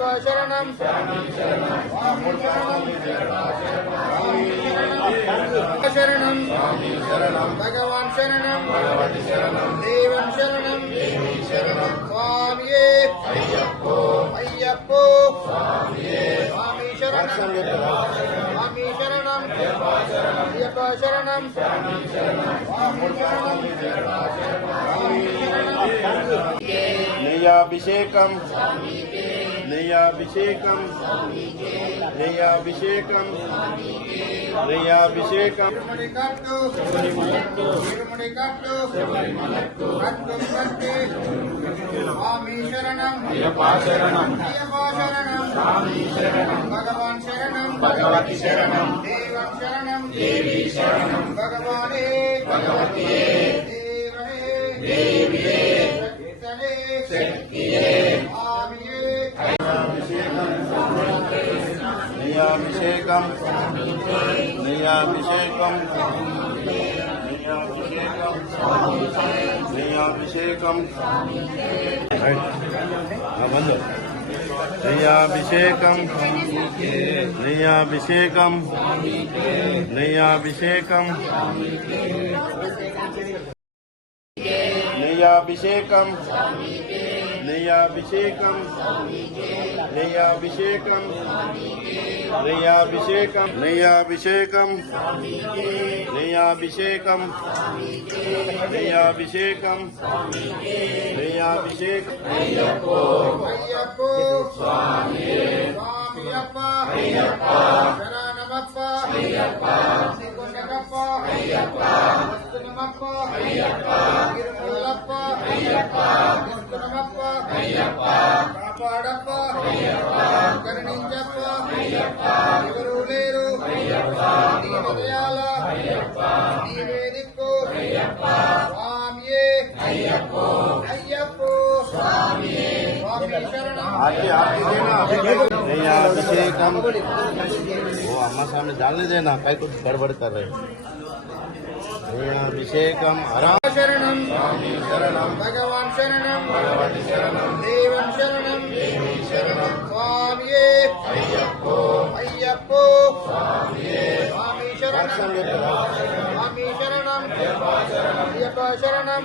అయ్యప్ప శరణం. స్వామి శరణం. శరణం భగవాన్ శరణం. దేవం శరణం. స్వామియే. అయ్యప్పో. స్వామి శరణం. స్వామి శరణం. అయ్యప్ప శరణం. నెయ్యాభిషేకం Neya Vishekam Neya Vishekam Neya Vishekam Sivarimanakto Sivarimanakto Sivarimanakto Sivarimanakto Kattam Kattam Swami Sharanam Yapa Bhagavan Sharanam Bhagavati Sharanam Devam Sharanam Devi Sharanam Bhagavane Bhagavatiye Devane Deviye Sakti अभिषेकम नैयाभिषेकम नैयाभिषेकम नैयाभिषेकम बंदो नैयाभिषेकम नैयाभिषेकम नैयाभिषेकम नैयाभिषेकम नैयाभिषेकम నయ్యాభిషేకం నయ్యాభిషేకం నయ్యాభిషేకం నయ్యాభిషేకం నయ్యాభిషేకం నయ్యాభిషేకం అయ్యప్పో స్వామి స్వామియప్ప అయ్యప్ప శరణమప్ప అయ్యప్ప శ్రీకొండకప్ప అయ్యప్ప వస్తునమప్ప అయ్యప్ప తిరుమలప్ప అయ్యప్ప అయ్యప్ప కరుణించప్ప سامنے جاننے دینا کچھ گڑبڑ کر رہے نہیں یہاں پیچھے کم آرام شرم بھگوان شرم شرم అయ్యప్పో అయ్యప్పో. స్వామి శరణం స్వామి శరణం అయ్యప్ప శరణం.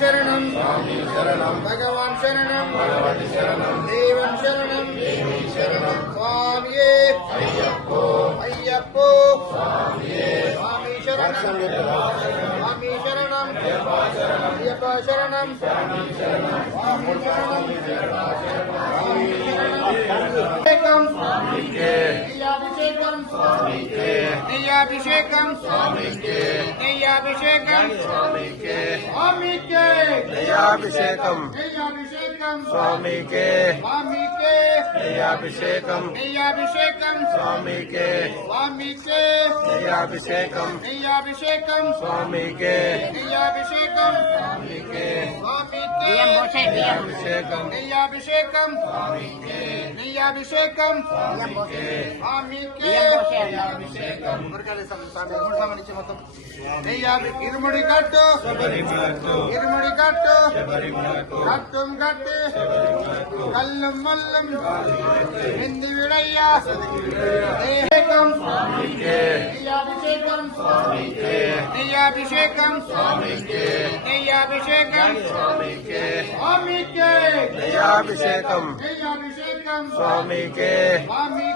శరణం భగవాన్ శరణం దేవం శరణం. స్వామి అయ్యప్పో అయ్యప్పో. స్వామి శరణం ஐயப்பா சரணம் அபிஷேகம் நெய்யாபிஷேகம் நெய்யாபிஷேகம் நெய்யாபிஷேகம் சுவாமிக்கே நெய்யாபிஷேகம் நெய்யாபிஷேகம் சுவாமிக்கே சுவாமிக்கே நெய்யாபிஷேகம் நெய்யாபிஷேகம் சுவாமிக்கே சுவாமிக்கே நெய்யாபிஷேகம் நெய்யாபிஷேகம் சுவாமிக்கு நெய்யாபிஷேகம் சுவாமிக்கு சுவாமிக்கு நெய்யாபிஷேகம் நெய்யாபிஷேகம் சுவாமிக்கு நெய்யாபிஷேகம் சுவாமிக்கு சுவாமிக்கு நெய்யாபிஷேகம் முருகேசன் சாமி மூணாம் நிச்சய இருமுடி காட்டு காட்டும் காட்டு கல்லும் மல்லும் நிந்து விடையா நெய்யாபிஷேகம் சுவாமிக்கு நெய்யாபிஷேகம் சுவாமிக்கு நெய்யாபிஷேகம் சுவாமிக்கு நெய்யாபிஷேகம் சுவாமிக்கு சுவாமிக்கு நெய்யாபிஷேகம் நெய்யாபிஷேகம் சுவாமிக்கு சுவாமி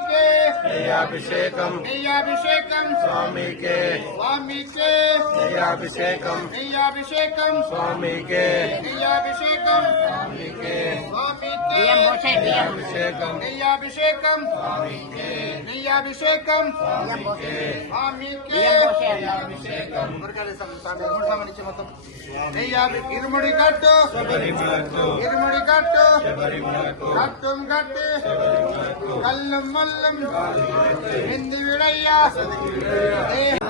நெய்யாபிஷேகம் நெய்யாபிஷேகம் சுவாமிக்கே சுவாமிக்கே நெய்யாபிஷேகம் நெய்யாபிஷேகம் சுவாமிக்கே நெய்யாபிஷேகம் சுவாமிக்கே சுவாமிக்கே நெய்யாபிஷேகம் நெய்யாபிஷேகம் சுவாமிக்கே நெய்யாபிஷேகம் சுவாமிக்கே சுவாமிக்கே நெய்யாபிஷேகம் இருமுடி கட்டு இருமுடி கட்டு கட்டும் கட்டு கல்லும் மல்லும் I have a I have a I have a I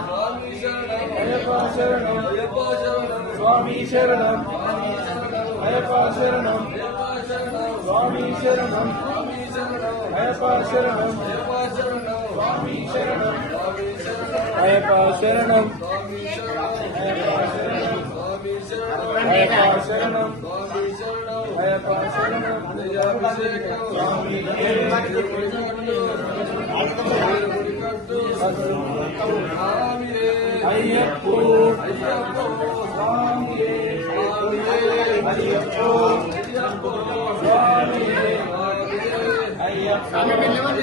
have a I have a I have a I have a I have a I have a I have a I have a I have I'm going to be doing it.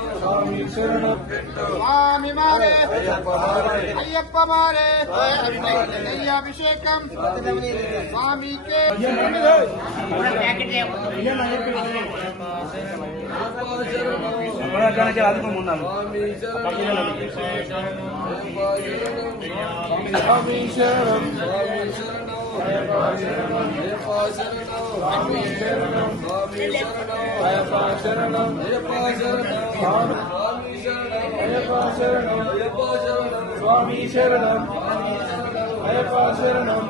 مارے ابھی شیکم کے شرم ہر சுவாமி சரணம் ஐயப்பா சரணம்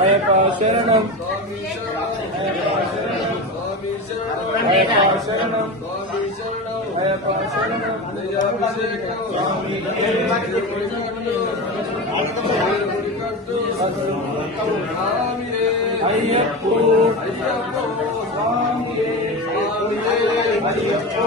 అయ్యప్ప శరణం అయ్యప్ప శరణం దయాభిషేకం స్వామి అయ్యప్పో అయ్యప్పో స్వామి అయ్యప్పో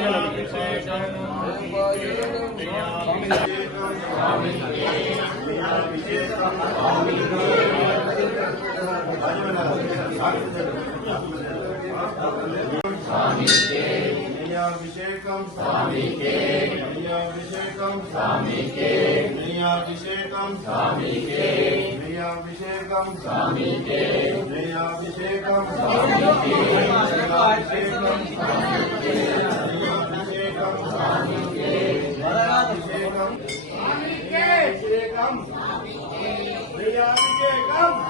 స్వామికే స్వామి స్వామి Abhishekam Swami K. Mani Abhishekam Swami K. Mani Abhishekam Swami K. Mani Abhishekam Swami K. Mani Abhishekam Swami K. Mani Abhishekam Swami K. Mani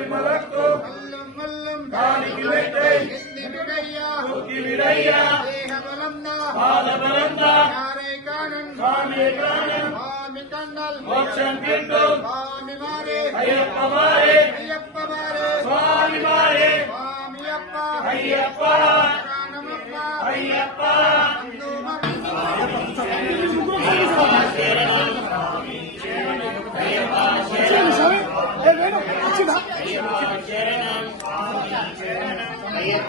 கோடி மலக்கும் காணி கிளைத்தை தூக்கி விடையா. ஐயப்பா ஐயப்பா.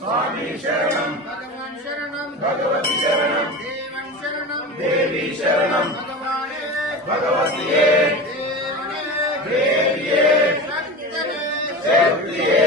سومی شرم بگوتی شروع دردوتی